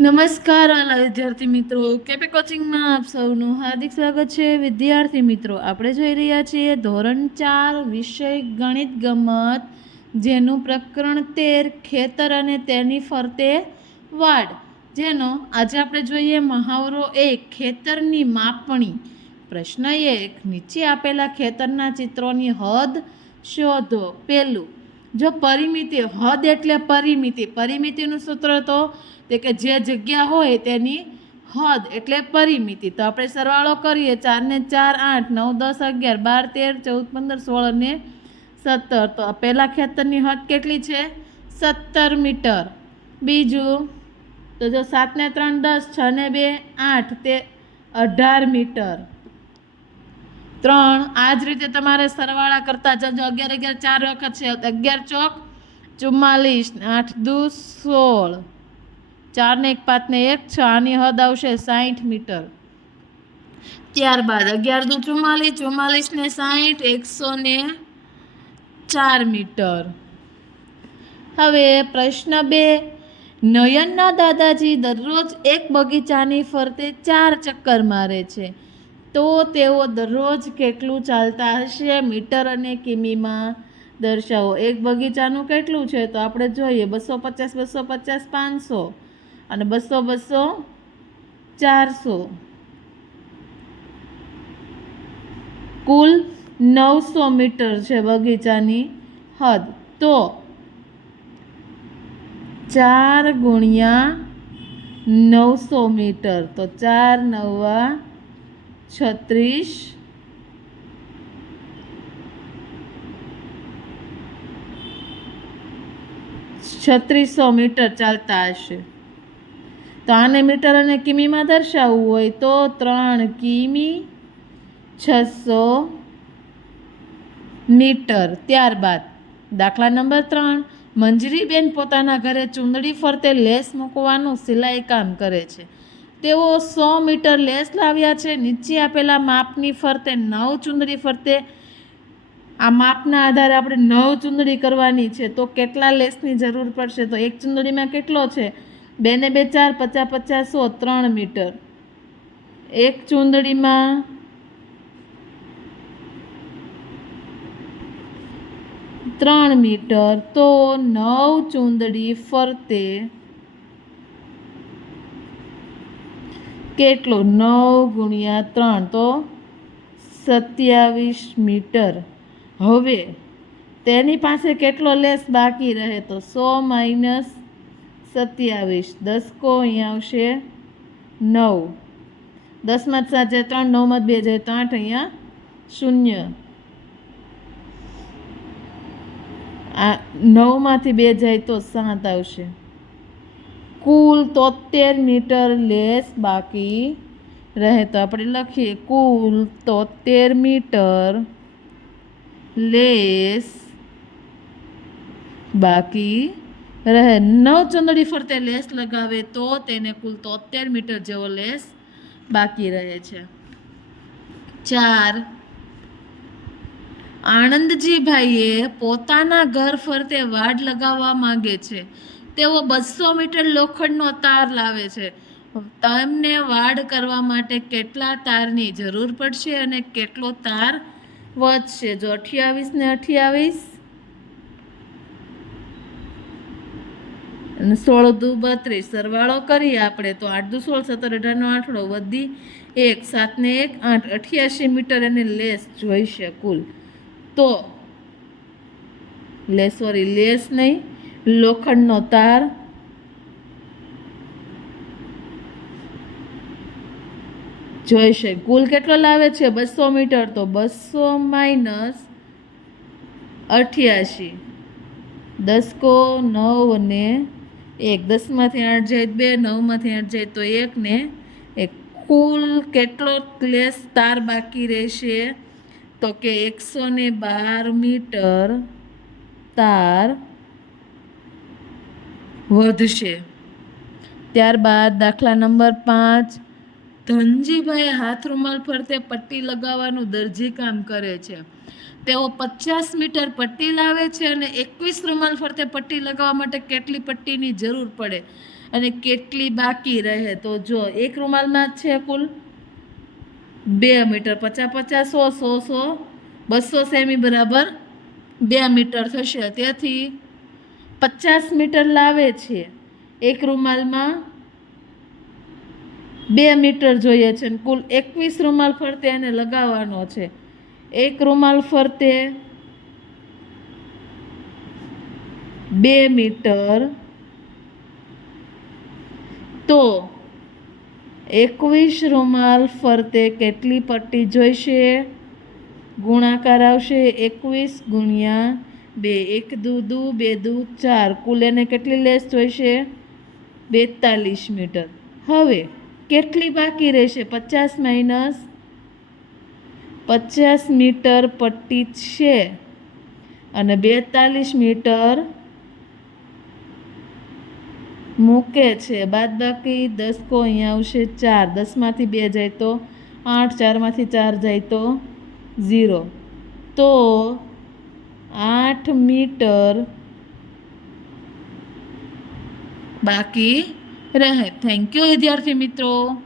નમસ્કાર વાલા વિદ્યાર્થી મિત્રો. કેપે કોચિંગમાં આપ સૌનું હાર્દિક સ્વાગત છે. વિદ્યાર્થી મિત્રો, આપણે જોઈ રહ્યા છીએ ધોરણ ચાર વિષય ગણિત ગમત, જેનું પ્રકરણ તેર, ખેતર અને તેની ફરતે વાડ. જેનો આજે આપણે જોઈએ મહાવરો એક, ખેતરની માપણી. પ્રશ્ન એક, નીચે આપેલા ખેતરના ચિત્રોની હદ શોધો. પહેલું જો પરિમિતિ, હદ એટલે પરિમિતિ. પરિમિતિનું સૂત્ર તો તે કે જે જગ્યા હોય તેની હદ એટલે પરિમિતિ. તો આપણે સરવાળો કરીએ ચારને ચાર આઠ, નવ, દસ, અગિયાર, બાર, તેર, ચૌદ, પંદર, સોળ અને સત્તર. તો પહેલાં ખેતરની હદ કેટલી છે? સત્તર મીટર. બીજું, તો જો સાતને ત્રણ દસ, છ ને બે, આઠ, તે અઢાર મીટર. ત્રણ આ જ રીતે તમારે સરવાળા કરતા જજો. અગિયાર અગિયાર, ચાર વખત છે. અગિયાર ચોક, ચુમ્માલીસ, આઠ, દુ, સોળ. ચારને એક, પાંચને એક, છ. આની હદ આવશે સાઠ મીટર. ત્યારબાદ અગિયાર દુ ચુમ્માલીસ, ચુમ્માલીસને સાહીઠ એકસો ને ચાર મીટર. હવે પ્રશ્ન બે, નયનના દાદાજી દરરોજ એક બગીચાની ફરતે ચાર ચક્કર મારે છે. તો તેઓ દરરોજ કેટલું ચાલતા હશે? મીટર અને કિમીમાં દર્શાવો. એક બગીચાનું કેટલું છે? તો આપણે જોઈએ, બસો પચાસ બસો પચાસ, પાંચસો અને બસો બસો ચારસો. કુલ નવસો મીટર છે બગીચાની હદ. તો ચાર ગુણ્યા નવસો મીટર. તો ચાર નવા છત્રીસ. છત્રીસો મીટર ચાલતા હશે. તો આને મીટર અને કિમીમાં દર્શાવવું હોય તો ત્રણ કિમી છસો મીટર. ત્યારબાદ દાખલા નંબર ત્રણ, મંજરીબેન પોતાના ઘરે ચૂંદડી ફરતે લેસ મૂકવાનું સિલાઈ કામ કરે છે. તેઓ સો મીટર લેસ લાવ્યા છે. નીચે આપેલા માપની ફરતે નવ ચુંદડી ફરતે. આ માપના આધારે આપણે નવ ચુંદડી કરવાની છે. તો કેટલા લેસની જરૂર પડશે? તો એક ચુંદડીમાં કેટલો છે? બે ને બે ચાર, પચાસ પચાસ, સો, ત્રણ મીટર. એક ચુંદડીમાં ત્રણ મીટર. તો નવ ચુંદડી ફરતે કેટલો? નવ ગુણ્યા ત્રણ તો સત્યાવીસ મીટર. હવે તેની પાસે કેટલો લેસ બાકી રહે તો સો માઇનસ સત્યાવીસ. દસકો અહીંયા આવશે નવ. દસમાં સાત જાય ત્રણ નવમાં બે જાય તો આઠ અહીંયા શૂન્ય. આ નવમાંથી બે જાય તો સાત આવશે. કુલ તોતેર મીટર લેસ બાકી રહે. તો આપણે લખીએ, કુલ તોતેર મીટર લેસ બાકી રહે. નવ ચંદડી ફરતે લેસ લગાવે તો તેને કુલ તોતેર મીટર જેવો લેસ બાકી રહે છે. ચાર. આણંદજીભાઈએ પોતાના ઘર ફરતે વાડ લગાવવા માંગે છે. તેઓ બસો મીટર લોખંડનો તાર લાવે છે. તેમને વાડ કરવા માટે કેટલા તારની જરૂર પડશે અને કેટલો તાર વધશે? જો અઠ્યાવીસ ને અઠ્યાવીસ? અને સોળ દુ બત્રીસ. સરવાળો કરીએ આપણે તો આઠ દુ સોળ, સત્તર અઢારનો આઠડો વધી એક સાતને એક, આઠ. અઠ્યાસી મીટર અને લેસ જોઈશે કુલ તો લેસ સોરી, લેસ નહીં. લોખંડનો તાર. જોઈશે કુલ કેટલો લાવે છે? બસો મીટર તો બસો માઇનસ અઠ્યાસી. દસકો નવ ને એક. દસમાંથી આઠ જાય બે, નવમાંથી આઠ જાય તો એક ને એક. કુલ કેટલો ક્લેસ તાર બાકી રહેશે? તો કે એકસો ને બાર મીટર તાર વધશે. ત્યારબાદ દાખલા નંબર પાંચ. ધનજીભાઈ હાથ રૂમાલ ફરતે પટ્ટી લગાવવાનું દરજી કામ કરે છે. તેઓ પચાસ મીટર પટ્ટી લાવે છે અને એકવીસ રૂમાલ ફરતે પટ્ટી લગાવવા માટે કેટલી પટ્ટીની જરૂર પડે અને કેટલી બાકી રહે? તો જો એક રૂમાલમાં છે કુલ બે મીટર. પચાસ પચાસ સો સો સો બસો સેમી બરાબર બે મીટર થશે. તેથી પચાસ મીટર લાવે છે. એક રૂમાલમાં બે મીટર જોઈએ છે કુલ એકવીસ રૂમાલ ફરતે એને લગાવવાનો છે. એક રૂમાલ ફરતે બે મીટર. તો એકવીસ રૂમાલ ફરતે કેટલી પટ્ટી જોઈશે? ગુણાકાર આવશે એકવીસ ગુણ્યા બે, એક, દુ દુ, બે, દુ, ચાર. કુલ એને કેટલી લેસ જોઈશે? બેતાલીસ મીટર. હવે, કેટલી બાકી રહેશે? પચાસ માઇનસ પચાસ મીટર પટ્ટી છે. અને બેતાલીસ મીટર મૂકે છે. બાદ બાકી દસકો અહીંયા આવશે ચાર. દસમાંથી બે જાય તો આઠ, ચારમાંથી ચાર જાય તો ઝીરો. તો આઠ મીટર બાકી રહે. થેન્ક યુ વિદ્યાર્થી મિત્રો.